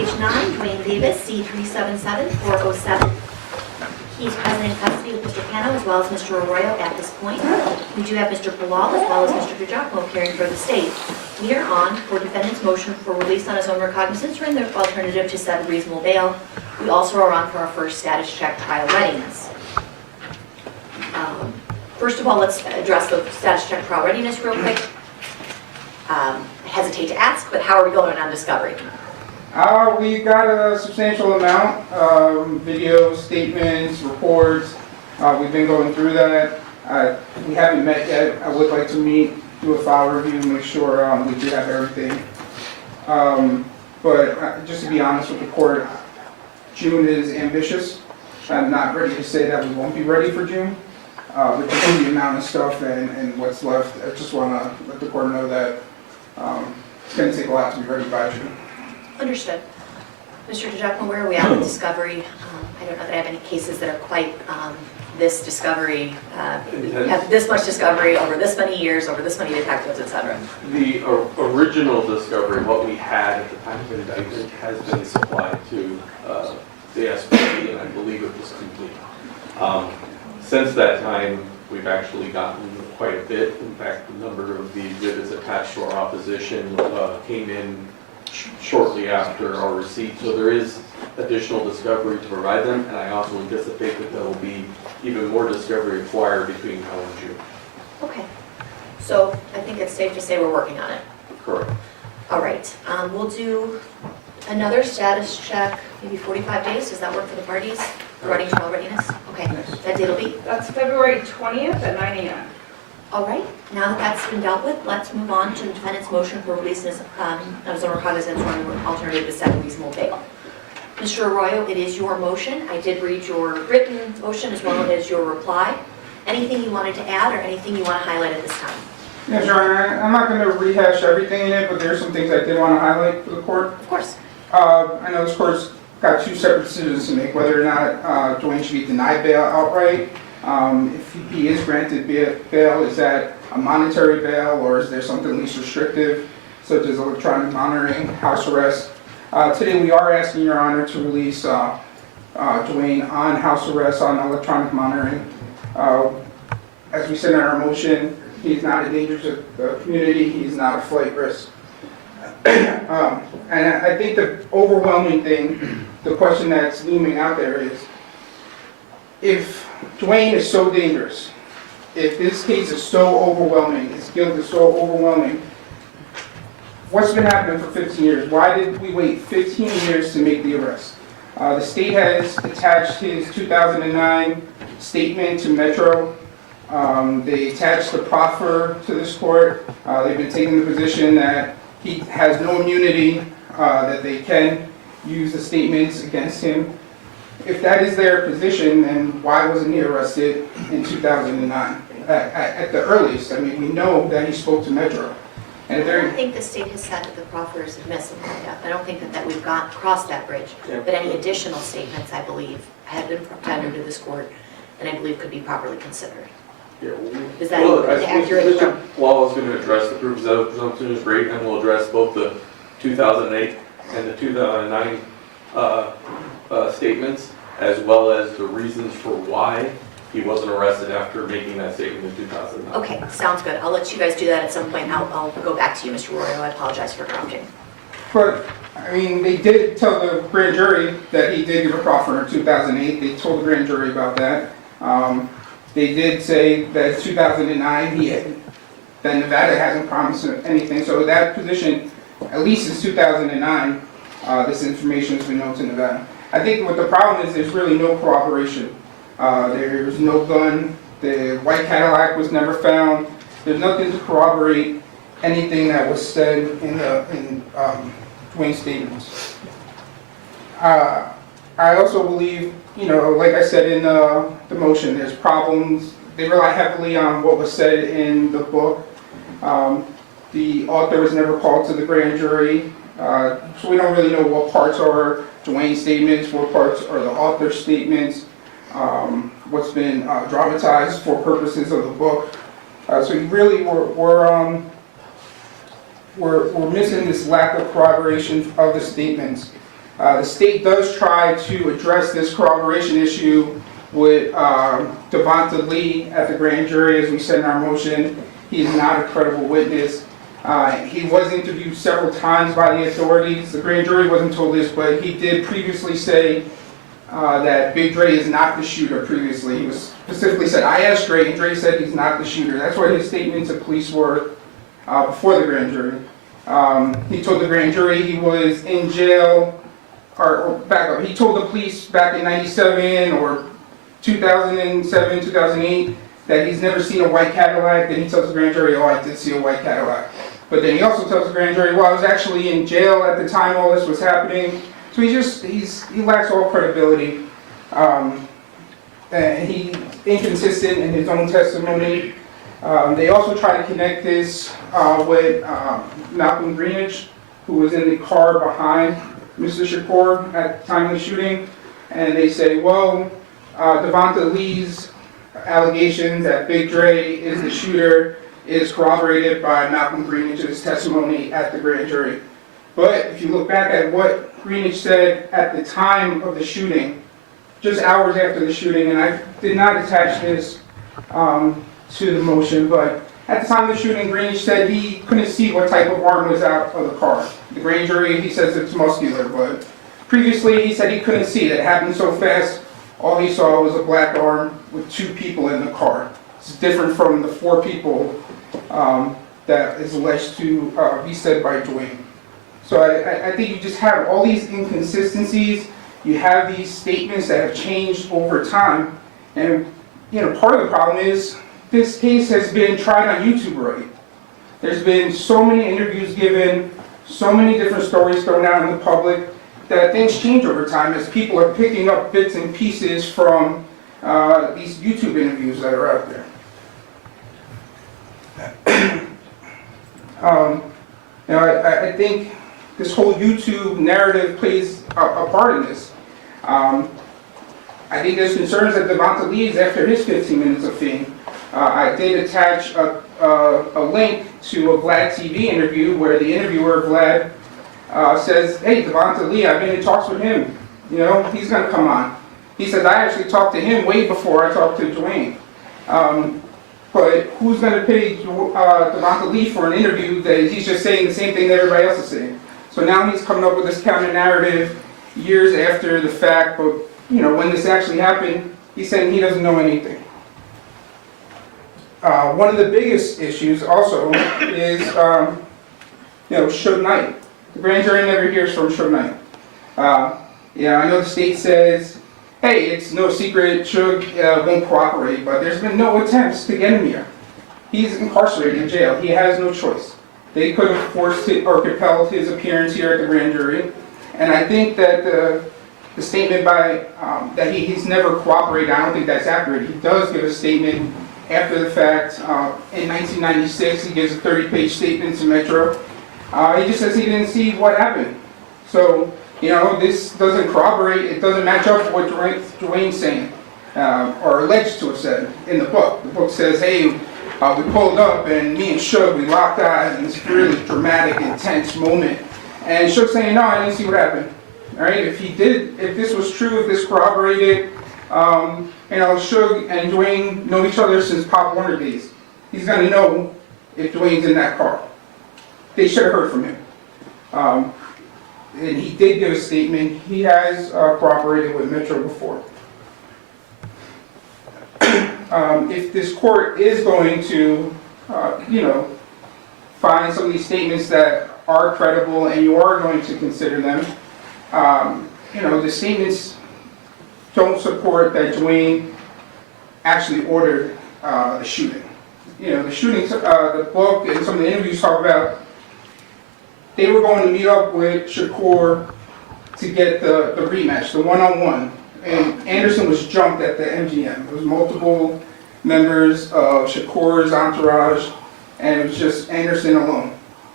page 9, Dwayne Davis, C377407. He's present in custody with Mr. Cano as well as Mr. Arroyo at this point. We do have Mr. Bilal as well as Mr. DiGiacomo appearing for the state. We are on for defendant's motion for release on his own recognizance or in the alternative to set reasonable bail. We also are on for our first status check trial readiness. First of all, let's address the status check trial readiness real quick. I hesitate to ask, but how are we going on discovery? We got a substantial amount, videos, statements, reports. We've been going through that. We haven't met yet. I would like to meet, do a file review, make sure we do have everything. But just to be honest with the court, June is ambitious. I'm not ready to say that we won't be ready for June. With the amount of stuff and what's left, I just want to let the court know that it's going to take a lot to be ready by June. Understood. Mr. DiGiacomo, where are we at with discovery? I don't know that I have any cases that are quite this discovery, have this much discovery over this many years, over this many detectives, etc. The original discovery, what we had at the time of indictment, has been supplied to the SPD, and I believe it was complete. Since that time, we've actually gotten quite a bit. In fact, the number of the exhibits attached to our opposition came in shortly after our receipt, so there is additional discovery to provide them, and I also anticipate that there will be even more discovery acquired between now and June. Okay, so I think it's safe to say we're working on it. Correct. All right, we'll do another status check, maybe 45 days. Does that work for the parties regarding trial readiness? Okay, that date will be? That's February 20th at 9 a.m. All right, now that that's been dealt with, let's move on to the defendant's motion for release of his own recognizance or an alternative to set reasonable bail. Mr. Arroyo, it is your motion. I did read your written motion as well as your reply. Anything you wanted to add or anything you want to highlight at this time? Yeah, sure. I'm not going to rehash everything in it, but there's some things I did want to highlight for the court. Of course. I know this court's got two separate decisions to make, whether or not Dwayne should be denied bail outright. If he is granted bail, is that a monetary bail or is there something least restrictive, such as electronic monitoring, house arrest? Today we are asking Your Honor to release Dwayne on house arrest on electronic monitoring. As we said in our motion, he's not a danger to the community, he's not a flight risk. And I think the overwhelming thing, the question that's looming out there is, if Dwayne is so dangerous, if this case is so overwhelming, his guilt is so overwhelming, what's been happening for 15 years? Why did we wait 15 years to make the arrest? The state has attached his 2009 statement to Metro. They attached the proffer to this court. They've been taking the position that he has no immunity, that they can use the statements against him. If that is their position, then why wasn't he arrested in 2009? At the earliest, I mean, we know that he spoke to Metro. And I don't think the state has said that the proffer is admissible yet. I don't think that we've crossed that bridge. Yeah. But any additional statements, I believe, have been tendered to this court and I believe could be properly considered. Yeah, Is that well, I accurate? think Mr. Wall is going to address the proof of presumption is great, and we'll address both the 2008 and the 2009 statements, as well as the reasons for why he wasn't arrested after making that statement in 2009. Okay, sounds good. I'll let you guys do that at some point. I'll go back to you, Mr. Arroyo. I apologize for interrupting. But, I mean, they did tell the grand jury that he did give a proffer in 2008. They told the grand jury about that. They did say that 2009, that Nevada hasn't promised anything. So that position, at least since 2009, this information has been known to Nevada. I think what the problem is, there's really no corroboration. There's no gun. The white Cadillac was never found. There's nothing to corroborate anything that was said in Dwayne's statements. I also believe, like I said in the motion, there's problems. They rely heavily on what was said in the book. The author was never called to the grand jury, so we don't really know what parts are Dwayne's statements, what parts are the author's statements, what's been dramatized for purposes of the book. So really, we're missing this lack of corroboration of the statements. The state does try to address this corroboration issue with Devonta Lee at the grand jury, as we said in our motion. He is not a credible witness. He was interviewed several times by the authorities. The grand jury wasn't told this, but he did previously say that Big Dre is not the shooter previously. He was specifically said, I asked Dre, and Dre said he's not the shooter. That's what his statement to police were before the grand jury. He told the grand jury he was in jail, or back up, he told the police back in 97 or 2007, 2008, that he's never seen a white Cadillac. Then he tells the grand jury, oh, I did see a white Cadillac. But then he also tells the grand jury, well, I was actually in jail at the time all this was happening. So he lacks all credibility. And he's inconsistent in his own testimony. They also try to connect this with Malcolm Greenidge, who was in the car behind Mr. Shakur at the time of the shooting. And they say, well, Devonta Lee's allegations that Big Dre is the shooter is corroborated by Malcolm Greenidge's testimony at the grand jury. But if you look back at what Greenidge said at the time of the shooting, just hours after the shooting, and I did not attach this to the motion, but at the time of the shooting, Greenidge said he couldn't see what type of arm was out of the car. The grand jury, he says it's muscular, but previously he said he couldn't see it. It happened so fast, all he saw was a black arm with 2 people in the car. It's different from the 4 people that is alleged to be said by Dwayne. So I think you just have all these inconsistencies. You have these statements that have changed over time. And part of the problem is this case has been tried on YouTube already. There's been so many interviews given, so many different stories thrown out in the public, that things change over time as people are picking up bits and pieces from these YouTube interviews that are out there. I think this whole YouTube narrative plays a part in this. I think there's concerns that Devonta leaves after his 15 minutes of fame. I did attach a link to a Vlad TV interview where the interviewer, Vlad, says, hey, Devonta Lee, I've been in talks with him. He's going to come on. He says, I actually talked to him way before I talked to Dwayne. But who's going to pay Devonta Lee for an interview that he's just saying the same thing that everybody else is saying? So now he's coming up with this counter narrative years after the fact, but when this actually happened, he's saying he doesn't know anything. One of the biggest issues also is, Suge Knight. The grand jury never hears from Suge Knight. I know the state says, hey, it's no secret, Suge won't cooperate, but there's been no attempts to get him here. He's incarcerated in jail. He has no choice. They could have forced it or compelled his appearance here at the grand jury. And I think that the statement by that he's never cooperated, I don't think that's accurate. He does give a statement after the fact. In 1996, he gives a 30-page statement to Metro. He just says he didn't see what happened. So, this doesn't corroborate, it doesn't match up with what Dwayne's saying, or alleged to have said in the book. The book says, hey, we pulled up and me and Suge, we locked eyes in this really dramatic, intense moment. And Suge's saying, no, I didn't see what happened. All right, if this was true, if this corroborated, Suge and Dwayne know each other since Pop Warner days. He's gonna know if Dwayne's in that car. They should have heard from him. And he did give a statement. He has cooperated with Metro before. If this court is going to, find some of these statements that are credible and you are going to consider them, the statements don't support that Dwayne actually ordered the shooting. The shooting, the book and some of the interviews talk about they were going to meet up with Shakur to get the rematch, the one-on-one. And Anderson was jumped at the MGM. There was multiple members of Shakur's entourage, and it was just Anderson alone.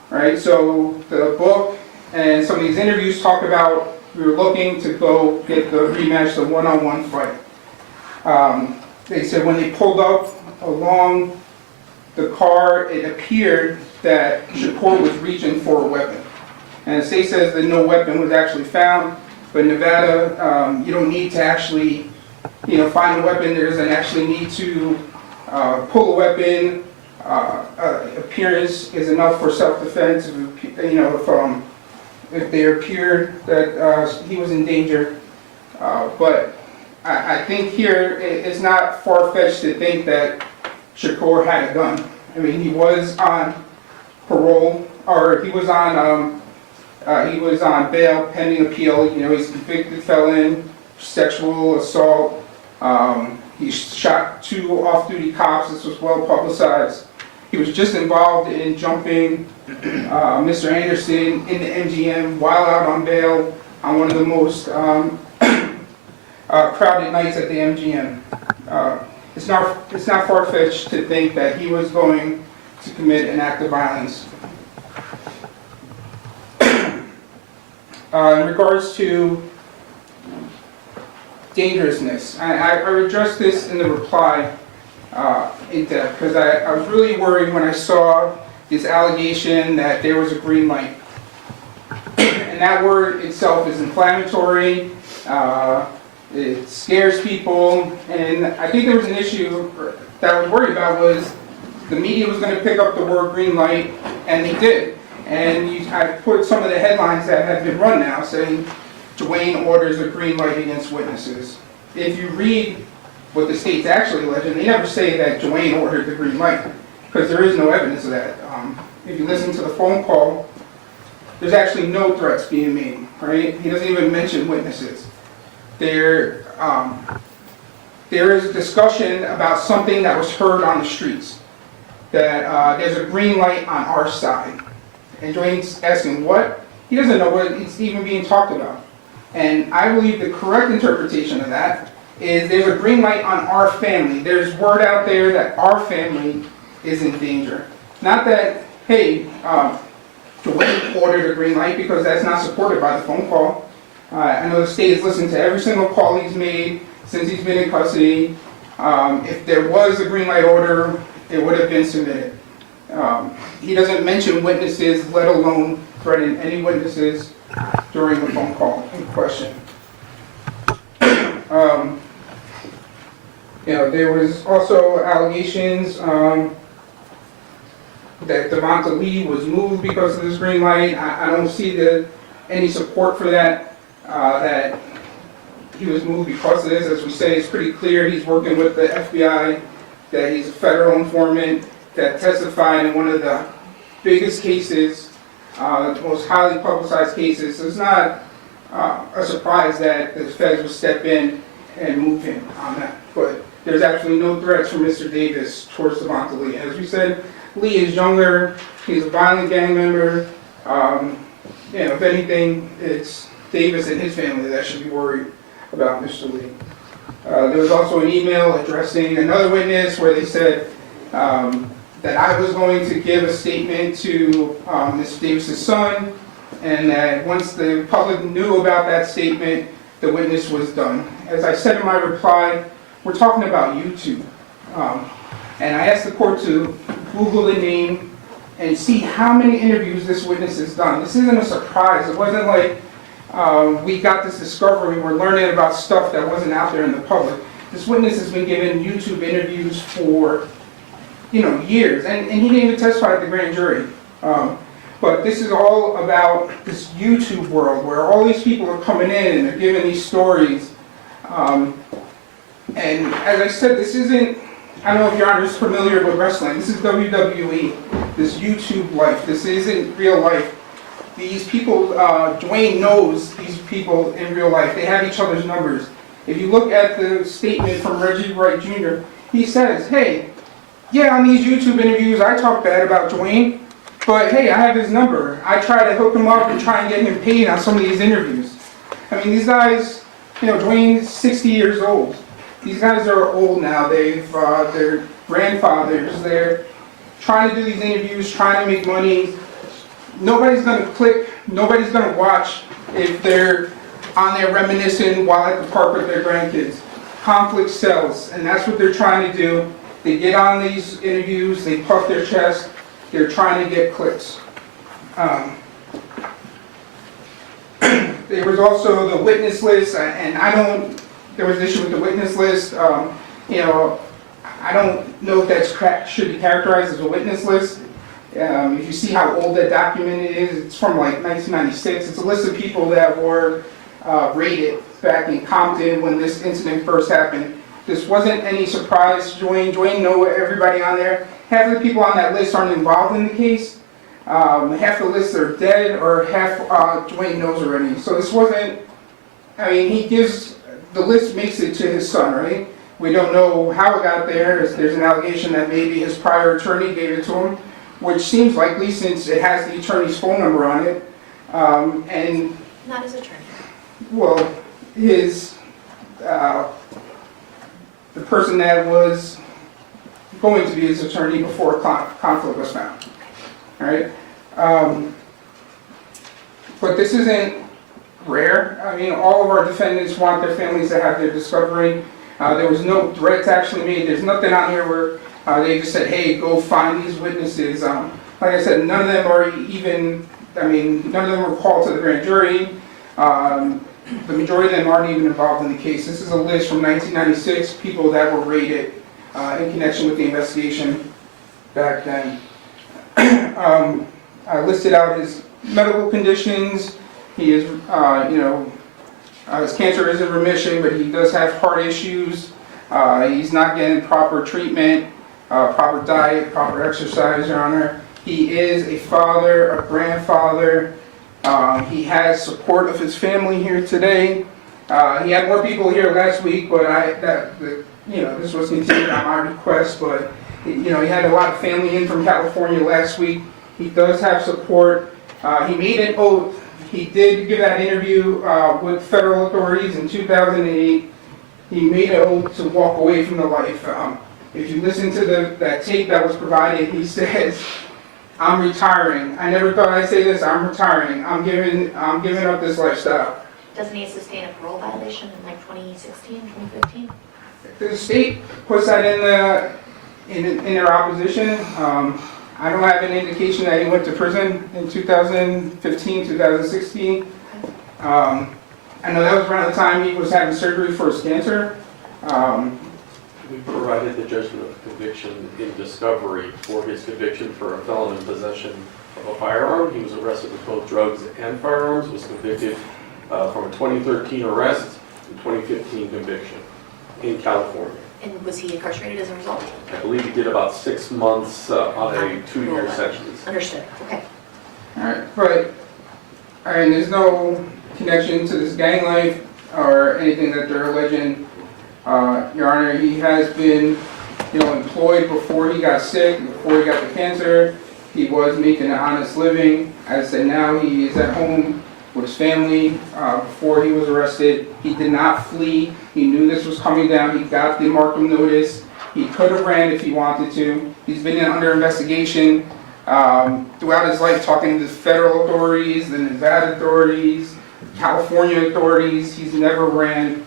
Right? So the book and some of these interviews talk about we were looking to go get the rematch, the one-on-one fight. They said when they pulled up along the car, it appeared that Shakur was reaching for a weapon. And the state says that no weapon was actually found. But in Nevada, you don't need to actually, find a weapon. There doesn't actually need to pull a weapon. Appearance is enough for self-defense. If they appeared that he was in danger. But I think here it's not far-fetched to think that Shakur had a gun. I mean, he was on parole, or he was on bail pending appeal. He's a convicted felon, sexual assault. He shot 2 off-duty cops. This was well publicized. He was just involved in jumping Mr. Anderson in the MGM while out on bail on one of the most crowded nights at the MGM. It's not far-fetched to think that he was going to commit an act of violence. In regards to dangerousness, I addressed this in the reply in depth because I was really worried when I saw this allegation that there was a green light. And that word itself is inflammatory, it scares people, and I think there was an issue that I was worried about was the media was going to pick up the word green light, and they did. And I put some of the headlines that have been run now saying, Dwayne orders a green light against witnesses. If you read what the state's actually alleging, they never say that Dwayne ordered the green light, because there is no evidence of that. If you listen to the phone call, there's actually no threats being made, right? He doesn't even mention witnesses. There is a discussion about something that was heard on the streets, that there's a green light on our side. And Dwayne's asking what? He doesn't know what it's even being talked about. And I believe the correct interpretation of that is there's a green light on our family. There's word out there that our family is in danger. Not that, hey, Dwayne ordered a green light, because that's not supported by the phone call. I know the state has listened to every single call he's made since he's been in custody. If there was a green light order, it would have been submitted. He doesn't mention witnesses, let alone threaten any witnesses during the phone call in question. There was also allegations that Devonta Lee was moved because of this green light. I don't see any support for that, that he was moved because of this. As we say, it's pretty clear he's working with the FBI, that he's a federal informant that testified in one of the biggest cases, the most highly publicized cases. So it's not a surprise that the feds would step in and move him on that. But there's absolutely no threats from Mr. Davis towards Devonta Lee. As we said, Lee is younger, he's a violent gang member. If anything, it's Davis and his family that should be worried about Mr. Lee. There was also an email addressing another witness where they said that I was going to give a statement to Mr. Davis's son, and that once the public knew about that statement, the witness was done. As I said in my reply, we're talking about YouTube. And I asked the court to Google the name and see how many interviews this witness has done. This isn't a surprise. It wasn't like we got this discovery, we're learning about stuff that wasn't out there in the public. This witness has been given YouTube interviews for years, and he didn't even testify at the grand jury. But this is all about this YouTube world where all these people are coming in and they're giving these stories. And as I said, this isn't, I don't know if your Honor is familiar with wrestling, this is WWE, this YouTube life, this isn't real life. These people, Dwayne knows these people in real life, they have each other's numbers. If you look at the statement from Reggie Wright Jr., he says, hey, yeah, on these YouTube interviews, I talk bad about Dwayne, but hey, I have his number. I try to hook him up and try and get him paid on some of these interviews. I mean, these guys, Dwayne's 60 years old. These guys are old now. They're grandfathers. They're trying to do these interviews, trying to make money. Nobody's going to click. Nobody's going to watch if they're on there reminiscing while at the park with their grandkids. Conflict sells, and that's what they're trying to do. They get on these interviews, they puff their chest, they're trying to get clicks. There was also the witness list, and there was an issue with the witness list. You know, I don't know if that should be characterized as a witness list. If you see how old that document is, it's from like 1996. It's a list of people that were raided back in Compton when this incident first happened. This wasn't any surprise to Dwayne. Dwayne knew everybody on there. Half of the people on that list aren't involved in the case. Half the lists are dead, or half Dwayne knows already. So this wasn't, I mean, the list makes it to his son, right? We don't know how it got there. There's an allegation that maybe his prior attorney gave it to him, which seems likely since it has the attorney's phone number on it. And, Not his attorney. well, the person that was going to be his attorney before conflict was found. All right? But this isn't rare. I mean, all of our defendants want their families to have their discovery. There was no threats actually made. There's nothing on here where they just said, hey, go find these witnesses. Like I said, none of them are even, I mean, none of them were called to the grand jury. The majority of them aren't even involved in the case. This is a list from 1996, people that were raided in connection with the investigation back then. I listed out his medical conditions. He is, his cancer is in remission, but he does have heart issues. He's not getting proper treatment, proper diet, proper exercise, Your Honor. He is a father, a grandfather. He has support of his family here today. He had more people here last week, but this was continued on my request. But he had a lot of family in from California last week. He does have support. He made an oath. He did give that interview with federal authorities in 2008. He made an oath to walk away from the life. If you listen to that tape that was provided, he says, I'm retiring. I never thought I'd say this. I'm retiring. I'm giving up this lifestyle. Doesn't he sustain a parole violation in like 2016, 2015? The state puts that in their opposition. I don't have an indication that he went to prison in 2015, 2016. I know that was around the time he was having surgery for his cancer. We provided the judgment of conviction in discovery for his conviction for a felon in possession of a firearm. He was arrested with both drugs and firearms, was convicted from a 2013 arrest and 2015 conviction in California. And was he incarcerated as a result? I believe he did about 6 months on a 2-year sentence. Understood. Okay. All right, but there's no connection to this gang life or anything that they're alleging. Your Honor, he has been, employed before he got sick, before he got the cancer. He was making an honest living. As I said, now he is at home with his family. Before he was arrested, he did not flee. He knew this was coming down. He got the Markham notice. He could have ran if he wanted to. He's been under investigation throughout his life, talking to the federal authorities, the Nevada authorities, California authorities. He's never ran.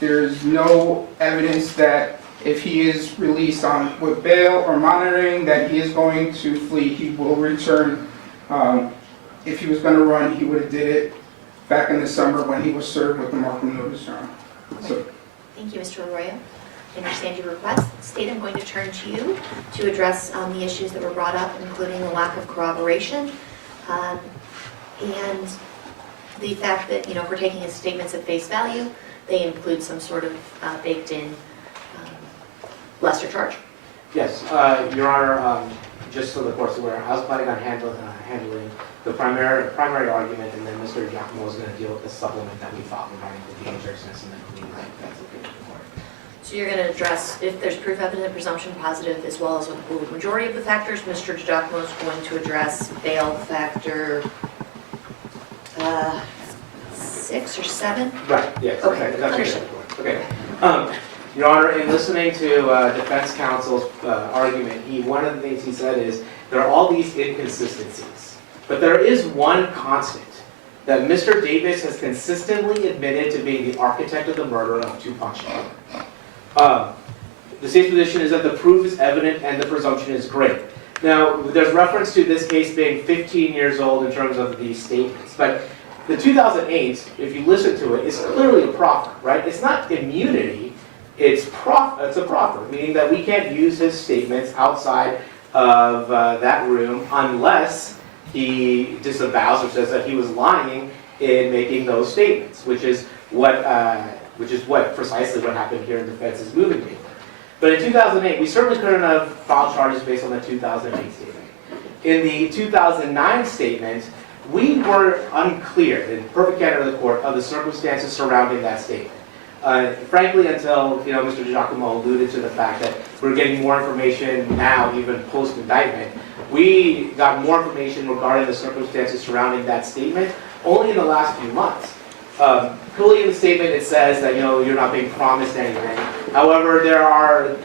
There's no evidence that if he is released with bail or monitoring that he is going to flee. He will return. If he was going to run, he would have did it back in the summer when he was served with the Markham notice. So, Thank you, Mr. Arroyo. I understand your request. State, I'm going to turn to you to address the issues that were brought up, including the lack of corroboration and the fact that, if we're taking his statements at face value, they include some sort of baked-in lesser charge. Yes, Your Honor, just so the court's aware, I was planning on handling the primary argument, and then Mr. Giacomo is going to deal with the supplement that we filed regarding the dangerousness and the clean life. That's okay with the court. So you're going to address if there's proof evident, presumption positive, as well as with the majority of the factors. Mr. Giacomo is going to address bail factor 6 or 7. Right, yes. Okay, That's understood. okay. Your Honor, in listening to defense counsel's argument, one of the things he said is there are all these inconsistencies, but there is one constant, that Mr. Davis has consistently admitted to being the architect of the murder of Tupac Shakur. The state's position is that the proof is evident and the presumption is great. Now, there's reference to this case being 15 years old in terms of the statements, but The 2008, if you listen to it, is clearly a proffer, right? It's not immunity, it's a proffer, meaning that we can't use his statements outside of that room unless he disavows or says that he was lying in making those statements, which is precisely what happened here in defense's moving paper. But in 2008, we certainly couldn't have filed charges based on the 2008 statement. In the 2009 statement, we were unclear, in perfect candor of the court, of the circumstances surrounding that statement. Frankly, until Mr. Giacomo alluded to the fact that we're getting more information now, even post-indictment, we got more information regarding the circumstances surrounding that statement only in the last few months. Clearly in the statement it says that you're not being promised anything. However, there are,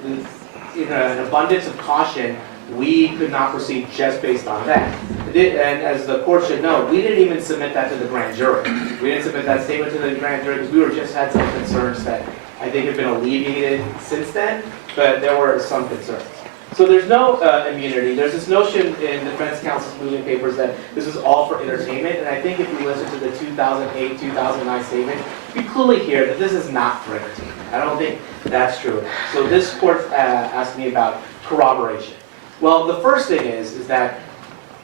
in an abundance of caution, we could not proceed just based on that. And as the court should know, we didn't even submit that to the grand jury. We didn't submit that statement to the grand jury because we just had some concerns that I think have been alleviated since then, but there were some concerns. So there's no immunity. There's this notion in defense counsel's moving papers that this is all for entertainment, and I think if you listen to the 2008, 2009 statement, you clearly hear that this is not for entertainment. I don't think that's true. So this court asked me about corroboration. Well, the first thing is that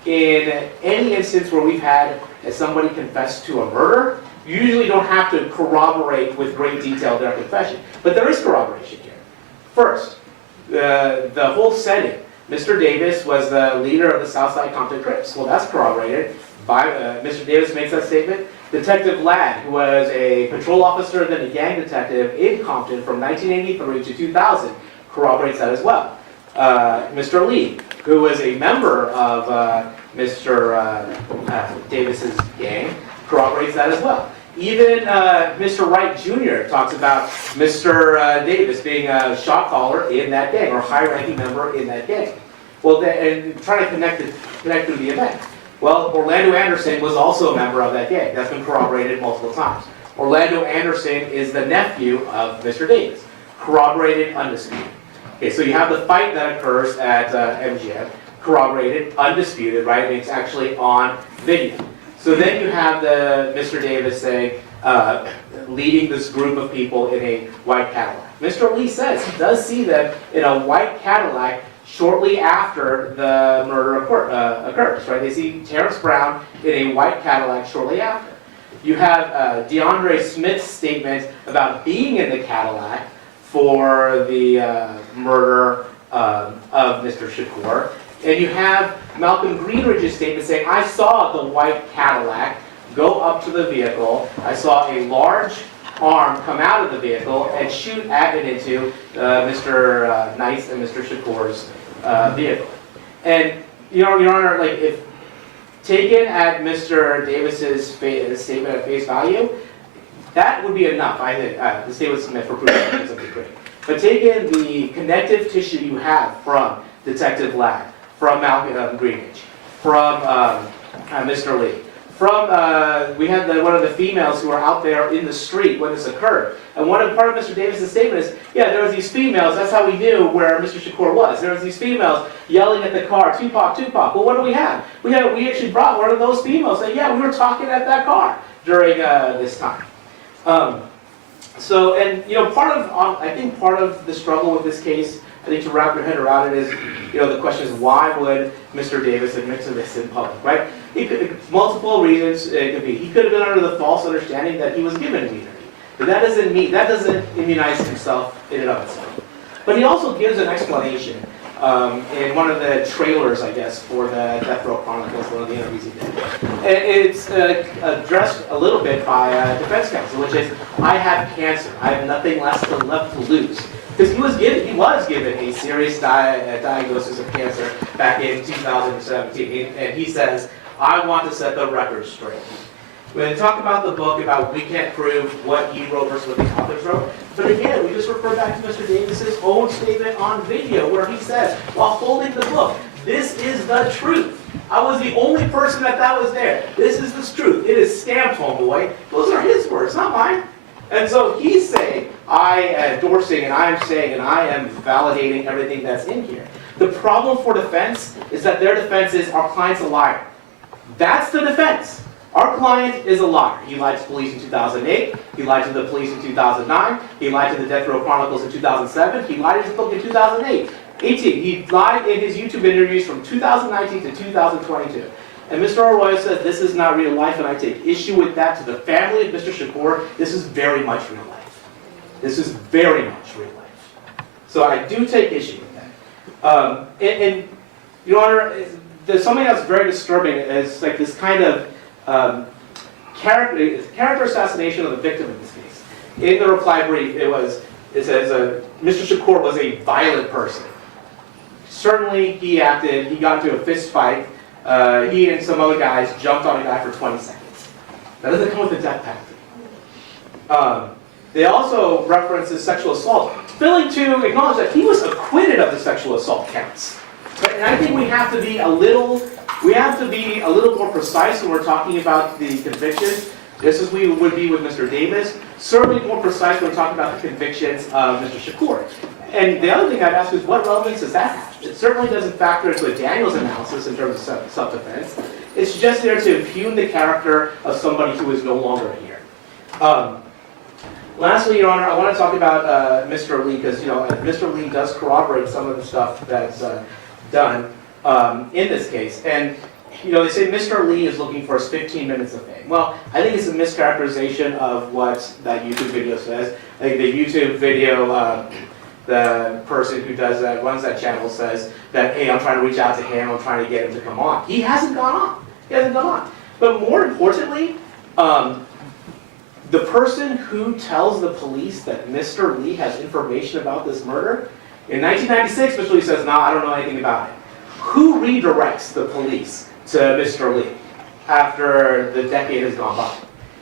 in any instance where we've had somebody confess to a murder, you usually don't have to corroborate with great detail their confession. But there is corroboration here. First, the whole setting. Mr. Davis was the leader of the Southside Compton Crips. Well, that's corroborated by Mr. Davis makes that statement. Detective Ladd, who was a patrol officer and then a gang detective in Compton from 1983 to 2000, corroborates that as well. Mr. Lee, who was a member of Mr. Davis's gang, corroborates that as well. Even Mr. Wright Jr. talks about Mr. Davis being a shot caller in that gang, or high-ranking member in that gang. Well, and trying to connect to the event. Well, Orlando Anderson was also a member of that gang. That's been corroborated multiple times. Orlando Anderson is the nephew of Mr. Davis. Corroborated, undisputed. Okay, so you have the fight that occurs at MGM, corroborated, undisputed, right? I mean, it's actually on video. So then you have Mr. Davis saying, leading this group of people in a white Cadillac. Mr. Lee says he does see them in a white Cadillac shortly after the murder occurs, right? They see Terrence Brown in a white Cadillac shortly after. You have DeAndre Smith's statement about being in the Cadillac for the murder of Mr. Shakur. And you have Malcolm Greenridge's statement saying, I saw the white Cadillac go up to the vehicle. I saw a large arm come out of the vehicle and shoot at and into Mr. Knight's and Mr. Shakur's vehicle. And, Your Honor, like, if taken at Mr. Davis's statement at face value, that would be enough. I think the state would submit for proof of evidence of the crime. But taking the connective tissue you have from Detective Ladd, from Malcolm Greenridge, from Mr. Lee, from we had one of the females who were out there in the street when this occurred. And part of Mr. Davis' statement is, yeah, there was these females, that's how we knew where Mr. Shakur was. There was these females yelling at the car, Tupac, Tupac. Well, what do we have? We actually brought one of those females saying, yeah, we were talking at that car during this time. I think part of the struggle with this case, I think to wrap your head around it is, the question is why would Mr. Davis admit to this in public, right? Multiple reasons it could be. He could have been under the false understanding that he was given immunity. But that doesn't immunize himself in and of itself. But he also gives an explanation in one of the trailers, I guess, for the Death Row Chronicles, one of the interviews he did. And it's addressed a little bit by defense counsel, which is, I have cancer. I have nothing left to lose. Because he was given a serious diagnosis of cancer back in 2017. And he says, I want to set the record straight. When they talk about the book, about we can't prove what he wrote versus what the authors wrote, but again, we just refer back to Mr. Davis's own statement on video where he says, while holding the book, this is the truth. I was the only person that was there. This is the truth. It is stamped, homeboy. Those are his words, not mine. And so he's saying, I am endorsing and I am saying and I am validating everything that's in here. The problem for defense is that their defense is our client's a liar. That's the defense. Our client is a liar. He lied to police in 2008. He lied to the police in 2009. He lied to the Death Row Chronicles in 2007. He lied in his book in 2008. He lied in his YouTube interviews from 2019 to 2022. And Mr. Arroyo says this is not real life, and I take issue with that. To the family of Mr. Shakur, this is very much real life. This is very much real life. So I do take issue with that. And Your Honor, there's something that's very disturbing. It's like this kind of character assassination of the victim in this case. In the reply brief, it says Mr. Shakur was a violent person. Certainly, he got into a fist fight. He and some other guys jumped on a guy for 20 seconds. That doesn't come with a death penalty. They also reference his sexual assault, failing to acknowledge that he was acquitted of the sexual assault counts. And I think we have to be a little more precise when we're talking about the convictions, just as we would be with Mr. Davis. Certainly more precise when we're talking about the convictions of Mr. Shakur. And the other thing I'd ask is, what relevance does that have? It certainly doesn't factor into a Daniels analysis in terms of self-defense. It's just there to impugn the character of somebody who is no longer here. Lastly, Your Honor, I want to talk about Mr. Lee, because Mr. Lee does corroborate some of the stuff that's done in this case. And they say Mr. Lee is looking for his 15 minutes of fame. Well, I think it's a mischaracterization of what that YouTube video says. I think the YouTube video, the person who runs that channel says that, hey, I'm trying to reach out to him, I'm trying to get him to come on. He hasn't gone on. He hasn't gone on. But more importantly, the person who tells the police that Mr. Lee has information about this murder, in 1996, Mr. Lee says, no, I don't know anything about it. Who redirects the police to Mr. Lee after the decade has gone by?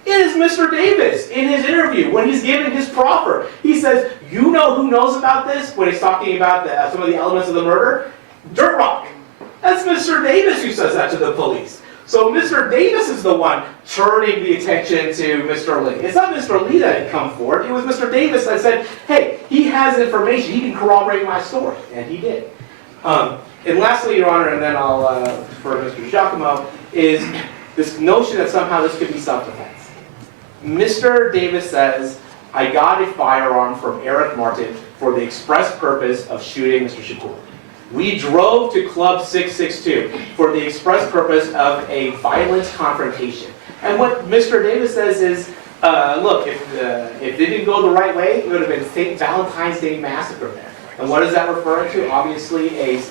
It is Mr. Davis in his interview when he's giving his proffer. He says, you know who knows about this? When he's talking about some of the elements of the murder? Dirt Rock. That's Mr. Davis who says that to the police. So Mr. Davis is the one turning the attention to Mr. Lee. It's not Mr. Lee that had come forward. It was Mr. Davis that said, hey, he has information. He can corroborate my story. And he did. And lastly, Your Honor, and then I'll, for Mr. Giacomo, is this notion that somehow this could be self-defense. Mr. Davis says, I got a firearm from Eric Martin for the express purpose of shooting Mr. Shakur. We drove to Club 662 for the express purpose of a violent confrontation. And what Mr. Davis says is, look, if it didn't go the right way, it would have been St. Valentine's Day Massacre there. And what is that referring to? Obviously, a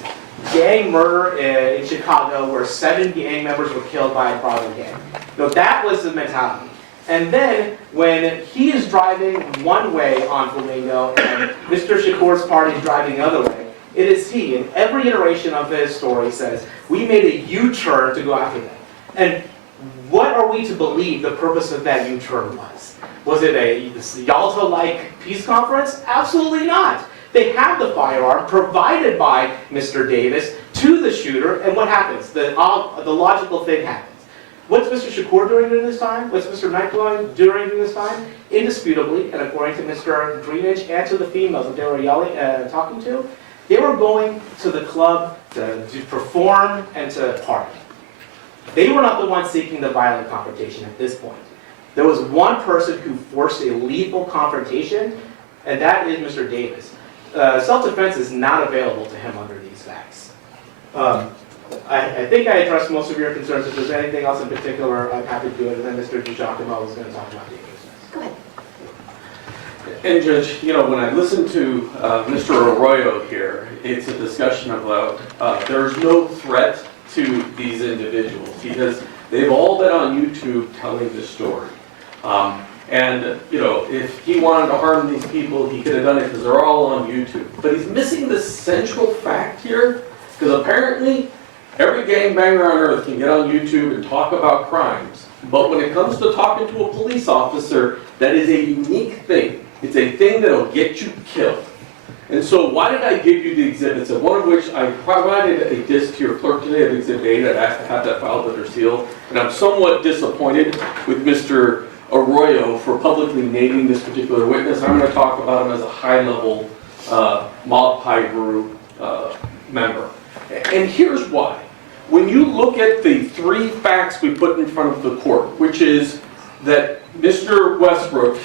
gang murder in Chicago where 7 gang members were killed by a rival gang. So that was the mentality. And then, when he is driving one way on Flamingo and Mr. Shakur's party is driving the other way, it is he, in every iteration of his story, says, we made a U-turn to go after them. And what are we to believe the purpose of that U-turn was? Was it a Yalta-like peace conference? Absolutely not. They have the firearm provided by Mr. Davis to the shooter, and what happens? The logical thing happens. What's Mr. Shakur doing during this time? What's Mr. Knight doing during this time? Indisputably, and according to Mr. Greenidge and to the females that they were talking to, they were going to the club to perform and to party. They were not the ones seeking the violent confrontation at this point. There was one person who forced a lethal confrontation, and that is Mr. Davis. Self-defense is not available to him under these facts. I think I addressed most of your concerns. If there's anything else in particular, I'm happy to do it. And then Mr. DiGiacomo is going to talk about the business. Go ahead. And Judge, when I listen to Mr. Arroyo here, it's a discussion about there's no threat to these individuals because they've all been on YouTube telling this story. If he wanted to harm these people, he could have done it because they're all on YouTube. But he's missing the central fact here because apparently every gangbanger on earth can get on YouTube and talk about crimes. But when it comes to talking to a police officer, that is a unique thing. It's a thing that'll get you killed. And so why did I give you the exhibits? And one of which I provided a disc to your clerk today of Exhibit 8. I'd asked to have that filed under seal. And I'm somewhat disappointed with Mr. Arroyo for publicly naming this particular witness. I'm going to talk about him as a high-level Maad Pai group member. And here's why. when you look at the three facts we put in front of the court, which is that Mr. Westbrook,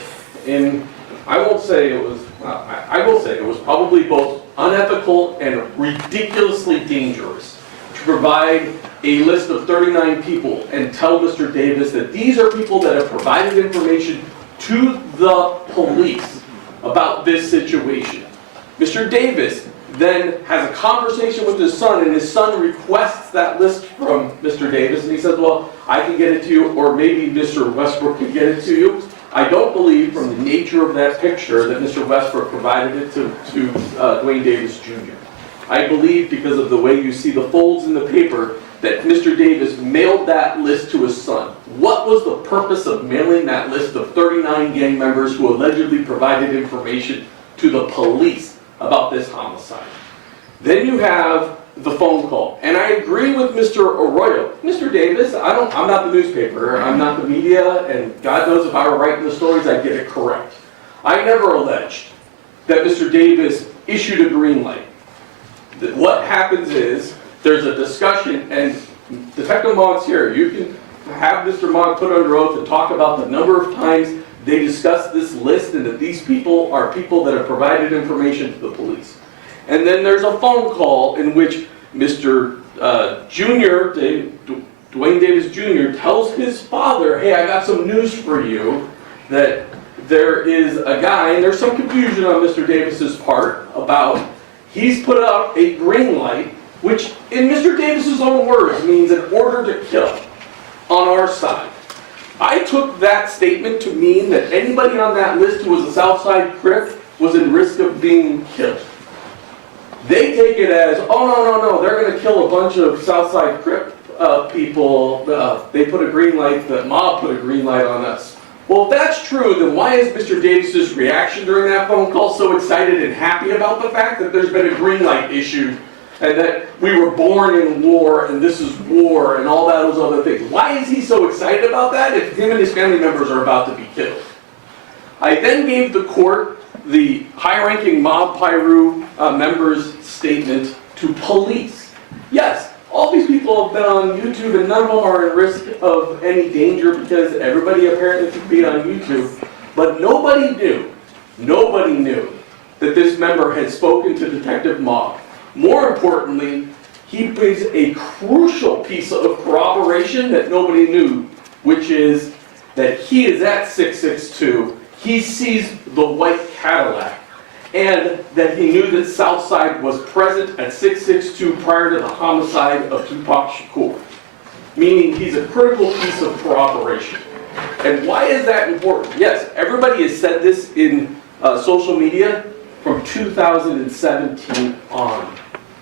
I will say it was probably both unethical and ridiculously dangerous to provide a list of 39 people and tell Mr. Davis that these are people that have provided information to the police about this situation. Mr. Davis then has a conversation with his son, and his son requests that list from Mr. Davis, and he says, well, I can get it to you, or maybe Mr. Westbrook can get it to you. I don't believe from the nature of that picture that Mr. Westbrook provided it to Dwayne Davis Jr. I believe because of the way you see the folds in the paper that Mr. Davis mailed that list to his son. What was the purpose of mailing that list of 39 gang members who allegedly provided information to the police about this homicide? Then you have the phone call. And I agree with Mr. Arroyo. Mr. Davis, I'm not the newspaper, I'm not the media, and God knows if I were writing the stories, I'd get it correct. I never alleged that Mr. Davis issued a green light. What happens is, there's a discussion, and Detective Mogg's here. You can have Mr. Mogg put under oath and talk about the number of times they discussed this list and that these people are people that have provided information to the police. And then there's a phone call in which Mr. Dwayne Davis Jr. tells his father, hey, I got some news for you, that there is a guy, and there's some confusion on Mr. Davis's part about, he's put out a green light, which in Mr. Davis's own words means an order to kill on our side. I took that statement to mean that anybody on that list who was a Southside Crip was in risk of being killed. They take it as, oh, no, they're going to kill a bunch of Southside Crip people. They put a green light, the mob put a green light on us. Well, if that's true, then why is Mr. Davis's reaction during that phone call so excited and happy about the fact that there's been a green light issued and that we were born in war and this is war and all those other things? Why is he so excited about that if him and his family members are about to be killed? I then gave the court the high-ranking mob Pyru members' statement to police. Yes, all these people have been on YouTube and none of them are at risk of any danger because everybody apparently could be on YouTube. But nobody knew that this member had spoken to Detective Mogg. More importantly, he brings a crucial piece of corroboration that nobody knew, which is that he is at 662. He sees the white Cadillac, and that he knew that Southside was present at 662 prior to the homicide of Tupac Shakur. Meaning he's a critical piece of corroboration. And why is that important? Yes, everybody has said this in social media from 2017 on.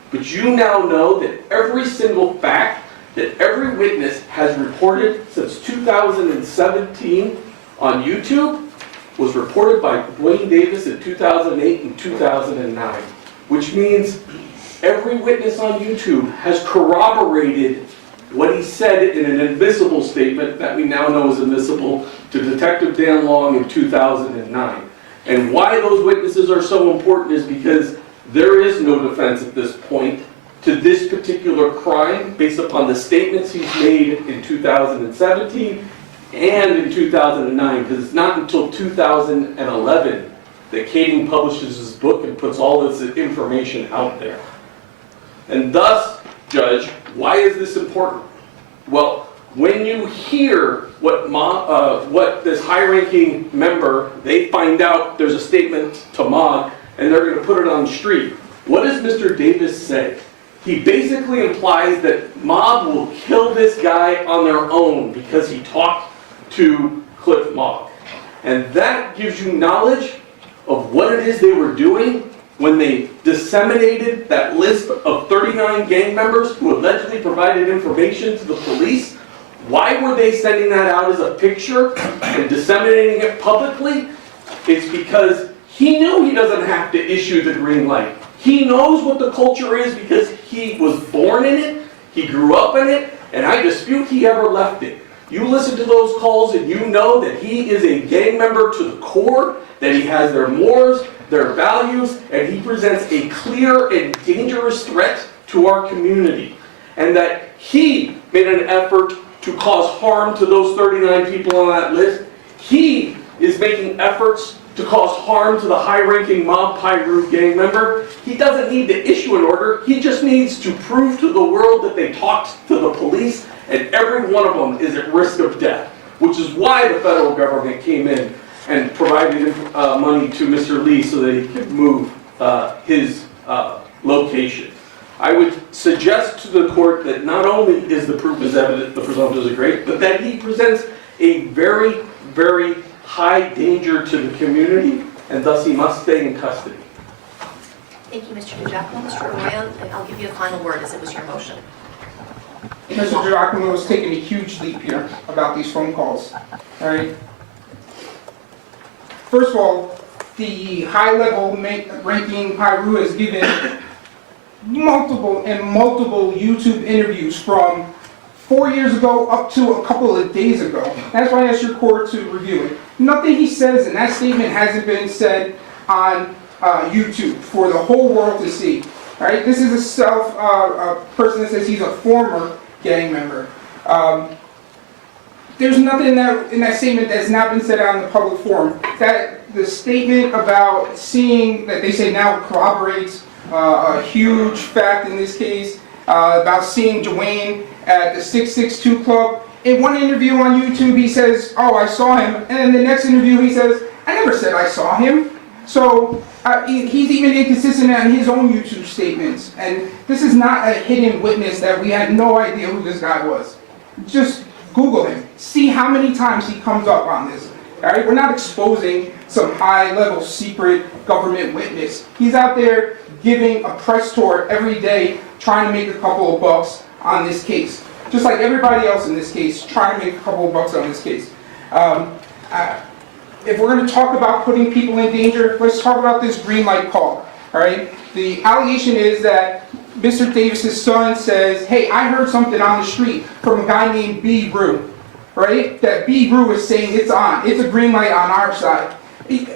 But you now know that every single fact that every witness has reported since 2017 on YouTube was reported by Dwayne Davis in 2008 and 2009, which means every witness on YouTube has corroborated what he said in an admissible statement that we now know is admissible to Detective Dan Long in 2009. And why those witnesses are so important is because there is no defense at this point to this particular crime based upon the statements he's made in 2017 and in 2009, because it's not until 2011 that Kading publishes his book and puts all this information out there. And thus, Judge, why is this important? Well, when you hear what this high-ranking member, they find out there's a statement to Mogg, and they're going to put it on the street. What does Mr. Davis say? He basically implies that Mogg will kill this guy on their own because he talked to Cliff Mogg. And that gives you knowledge of what it is they were doing when they disseminated that list of 39 gang members who allegedly provided information to the police. Why were they sending that out as a picture and disseminating it publicly? It's because he knew he doesn't have to issue the green light. He knows what the culture is because he was born in it, he grew up in it, and I dispute he ever left it. You listen to those calls and you know that he is a gang member to the core, that he has their mores, their values, and he presents a clear and dangerous threat to our community. And that he made an effort to cause harm to those 39 people on that list. He is making efforts to cause harm to the high-ranking Mob Piru gang member. He doesn't need to issue an order. He just needs to prove to the world that they talked to the police, and every one of them is at risk of death, which is why the federal government came in and provided money to Mr. Lee so that he could move his location. I would suggest to the court that not only is the proof is evident, the presumptions are great, but that he presents a very, very high danger to the community, and thus he must stay in custody. Thank you, Mr. DiGiacomo. Mr. Arroyo, I'll give you a final word as it was your motion. Mr. DiGiacomo is taking a huge leap here about these phone calls. All right. First of all, the high-level ranking Piru has given multiple YouTube interviews from 4 years ago up to a couple of days ago. That's why I asked your court to review it. Nothing he says in that statement hasn't been said on YouTube for the whole world to see. All right, this is a person that says he's a former gang member. There's nothing in that statement that's not been said out in the public forum. That the statement about seeing that they say now corroborates a huge fact in this case about seeing Dwayne at the 662 Club. In one interview on YouTube, he says, "Oh, I saw him," and in the next interview, he says, "I never said I saw him." So he's even inconsistent on his own YouTube statements. And this is not a hidden witness that we had no idea who this guy was. Just Google him. See how many times he comes up on this. All right, we're not exposing some high-level secret government witness. He's out there giving a press tour every day, trying to make a couple of bucks on this case. Just like everybody else in this case, trying to make a couple of bucks on this case. If we're going to talk about putting people in danger, let's talk about this green light call. All right. The allegation is that Mr. Davis's son says, "Hey, I heard something on the street from a guy named B. Brew." Right? That B. Brew is saying it's on. It's a green light on our side.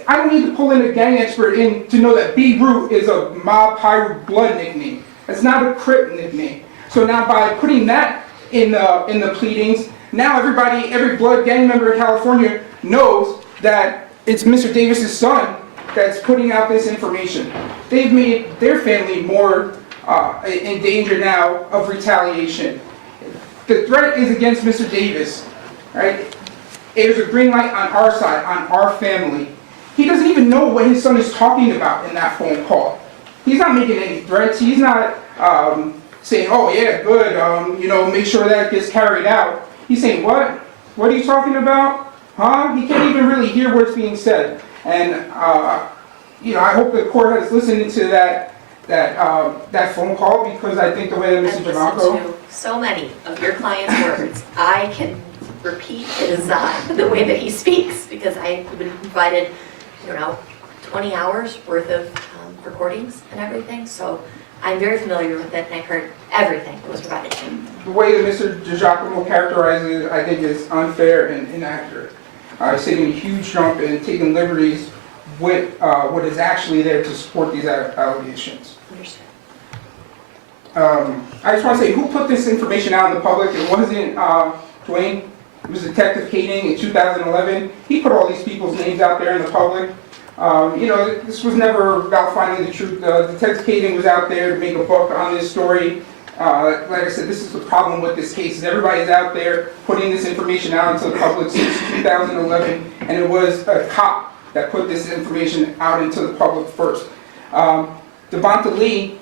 I don't need to pull in a gang expert in to know that B. Brew is a Mob Piru blood nickname. It's not a Crip nickname. So now by putting that in the pleadings, now every blood gang member in California knows that it's Mr. Davis's son that's putting out this information. They've made their family more in danger now of retaliation. The threat is against Mr. Davis, right? There's a green light on our side, on our family. He doesn't even know what his son is talking about in that phone call. He's not making any threats. He's not saying, "Oh yeah, good, make sure that gets carried out." He's saying, "What? What are you talking about? Huh?" He can't even really hear what's being said. And I hope the court has listened to that phone call, because I think the way that Mr. I've Giannaco. listened to so many of your client's words. I can repeat his the way that he speaks, because I've been provided 20 hours worth of recordings and everything. So I'm very familiar with it, and I've heard everything that was provided to me. The way that Mr. DiGiacomo characterizes it, I think, is unfair and inaccurate. He's taking a huge jump and taking liberties with what is actually there to support these allegations. Understood. I just want to say, who put this information out in the public? It wasn't Dwayne. It was Detective Kading in 2011. He put all these people's names out there in the public. This was never about finding the truth. Detective Kading was out there to make a buck on this story. Like I said, this is the problem with this case. Is everybody's out there putting this information out into the public since 2011, and it was a cop that put this information out into the public first. Devonta Lee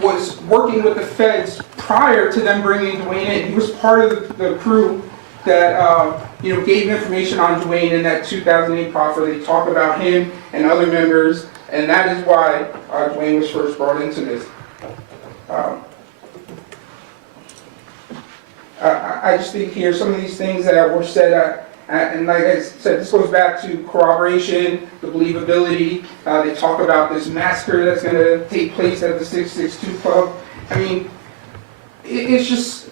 was working with the feds prior to them bringing Dwayne in. He was part of the crew that gave information on Dwayne in that 2008 proffer. They talk about him and other members, and that is why Dwayne was first brought into this. I just think here some of these things that were said, and like I said, this goes back to corroboration, the believability. They talk about this massacre that's going to take place at the 662 Club. I mean, it's just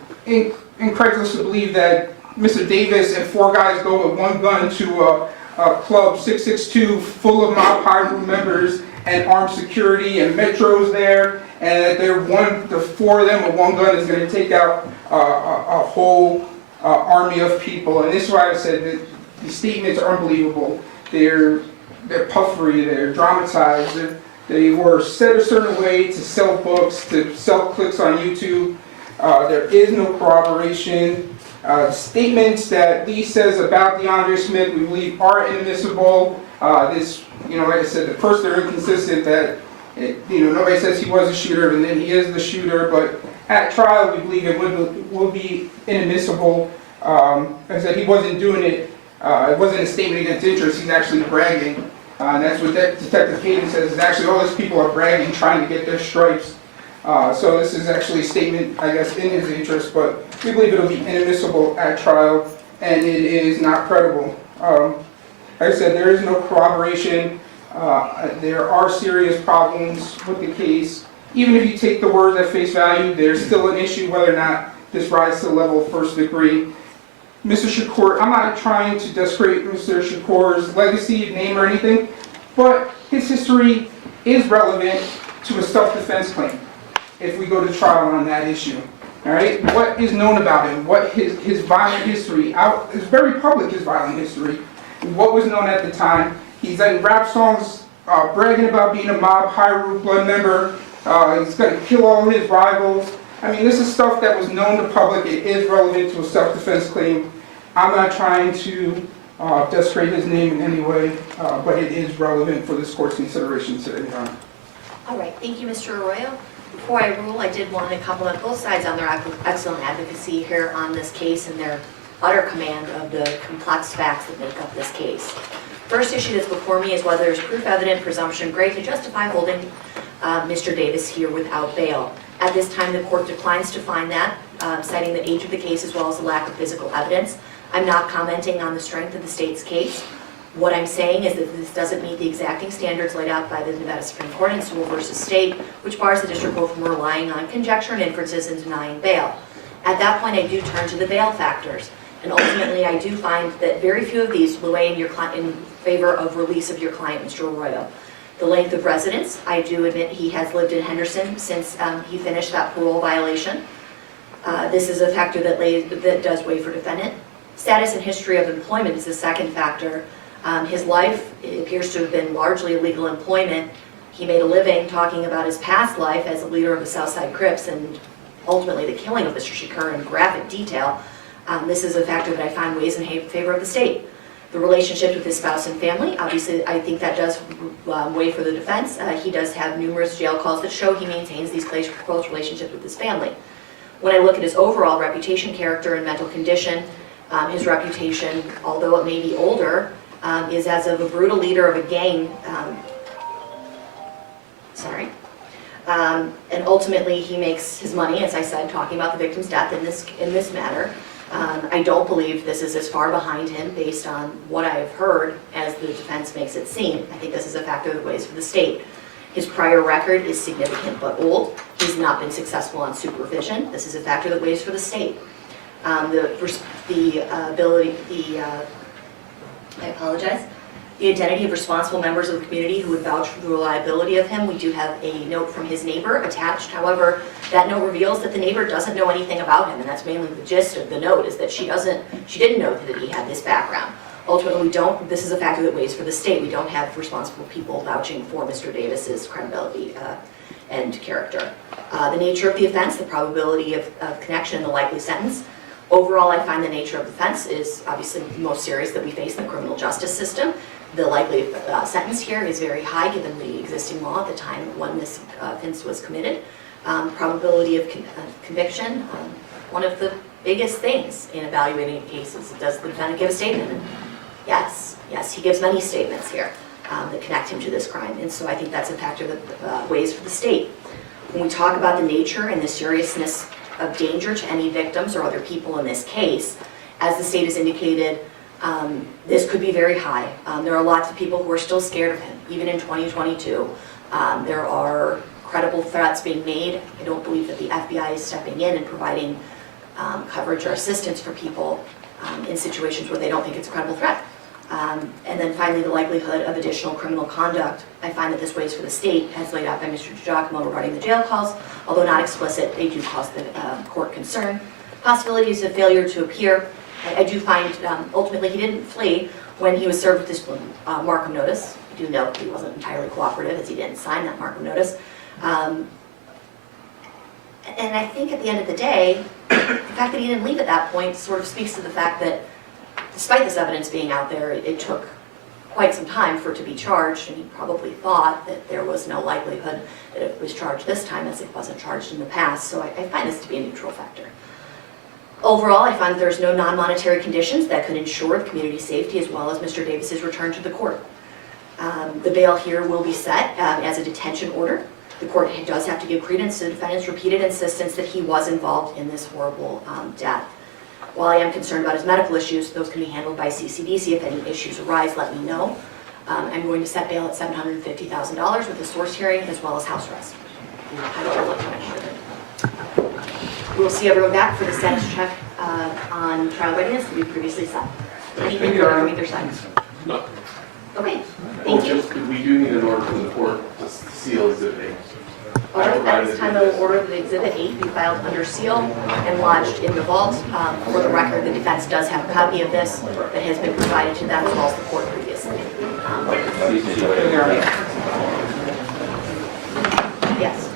incredulous to believe that Mr. Davis and 4 guys go with 1 gun to a club 662 full of Mob Piru members, and armed security and metros there, and that the four of them with one gun is going to take out a whole army of people. And this is why I said that these statements are unbelievable. They're puffery, they're dramatized, they were set a certain way to sell books, to sell clicks on YouTube. There is no corroboration. Statements that Lee says about DeAndre Smith, we believe, are inadmissible. Like I said, the first they're inconsistent that, nobody says he was a shooter and then he is the shooter, but at trial we believe it will be inadmissible. Like I said, he wasn't doing it, it wasn't a statement against interest, he's actually bragging. And that's what Detective Hayden says, is actually all these people are bragging, trying to get their stripes. So this is actually a statement, I guess, in his interest, but we believe it'll be inadmissible at trial, and it is not credible. Like I said, there is no corroboration. There are serious problems with the case. Even if you take the words at face value, there's still an issue whether or not this rises to the level of first degree. Mr. Shakur, I'm not trying to discredit Mr. Shakur's legacy, name, or anything, but his history is relevant to a self-defense claim if we go to trial on that issue. All right, what is known about him? What his violent history? It's very public, his violent history. What was known at the time? He's in rap songs bragging about being a mob Pyro Blood member. He's going to kill all his rivals. I mean, this is stuff that was known to public. It is relevant to a self-defense claim. I'm not trying to discredit his name in any way, but it is relevant for this court's consideration today, Your Honor. All right, thank you, Mr. Arroyo. Before I rule, I did want to compliment both sides on their excellent advocacy here on this case and their utter command of the complex facts that make up this case. First issue that's before me is whether there's proof evident presumption great to justify holding Mr. Davis here without bail. At this time, the court declines to find that, citing the age of the case as well as the lack of physical evidence. I'm not commenting on the strength of the state's case. What I'm saying is that this doesn't meet the exacting standards laid out by the Nevada Supreme Court in Sewell v. State, which bars the district court from relying on conjecture and inferences in denying bail. At that point, I do turn to the bail factors. And ultimately, I do find that very few of these will weigh in favor of release of your client, Mr. Arroyo. The length of residence, I do admit he has lived in Henderson since he finished that parole violation. This is a factor that does weigh for defendant. Status and history of employment is the second factor. His life appears to have been largely illegal employment. He made a living talking about his past life as a leader of the Southside Crips and ultimately the killing of Mr. Shakur in graphic detail. This is a factor that I find weighs in favor of the state. The relationship with his spouse and family, obviously I think that does weigh for the defense. He does have numerous jail calls that show he maintains these close relationships with his family. When I look at his overall reputation, character, and mental condition, his reputation, although it may be older, is as of a brutal leader of a gang. And ultimately, he makes his money, as I said, talking about the victim's death in this matter. I don't believe this is as far behind him based on what I've heard as the defense makes it seem. I think this is a factor that weighs for the state. His prior record is significant but old. He's not been successful on supervision. This is a factor that weighs for the state. The identity of responsible members of the community who would vouch for the reliability of him. We do have a note from his neighbor attached. However, that note reveals that the neighbor doesn't know anything about him, and that's mainly the gist of the note, is that she didn't know that he had this background. Ultimately, this is a factor that weighs for the state. We don't have responsible people vouching for Mr. Davis's credibility and character. The nature of the offense, the probability of connection, and the likely sentence. Overall, I find the nature of the offense is obviously the most serious that we face in the criminal justice system. The likely sentence here is very high given the existing law at the time when this offense was committed. Probability of conviction, one of the biggest things in evaluating cases. Does the defendant give a statement? And yes, he gives many statements here that connect him to this crime, and so I think that's a factor that weighs for the state. When we talk about the nature and the seriousness of danger to any victims or other people in this case, as the state has indicated, this could be very high. There are lots of people who are still scared of him, even in 2022. There are credible threats being made. I don't believe that the FBI is stepping in and providing coverage or assistance for people in situations where they don't think it's a credible threat. And then finally, the likelihood of additional criminal conduct. I find that this weighs for the state, as laid out by Mr. DiGiacomo regarding the jail calls. Although not explicit, they do cause the court concern. Possibilities of failure to appear. I do find ultimately he didn't flee when he was served with this Markham notice. I do note he wasn't entirely cooperative as he didn't sign that Markham notice. And I think at the end of the day, the fact that he didn't leave at that point sort of speaks to the fact that despite this evidence being out there, it took quite some time for it to be charged, and he probably thought that there was no likelihood that it was charged this time as it wasn't charged in the past. So I find this to be a neutral factor. Overall, I find that there's no non-monetary conditions that could ensure the community safety as well as Mr. Davis's return to the court. The bail here will be set as a detention order. The court does have to give credence to the defendant's repeated insistence that he was involved in this horrible death. While I am concerned about his medical issues, those can be handled by CCDC. If any issues arise, let me know. I'm going to set bail at $750,000 with a source hearing as well as house arrest. We'll see everyone back for the status check on trial readiness that we previously set. Anything from either side? No. Okay, thank you. We do need an order from the court to seal Exhibit 8. At this time, I will order that Exhibit 8 be filed under seal and lodged in the vault. For the record, the defense does have a copy of this that has been provided to them as well as the court previously. Yes.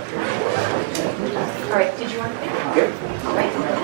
All right, did you want to? All right, go ahead.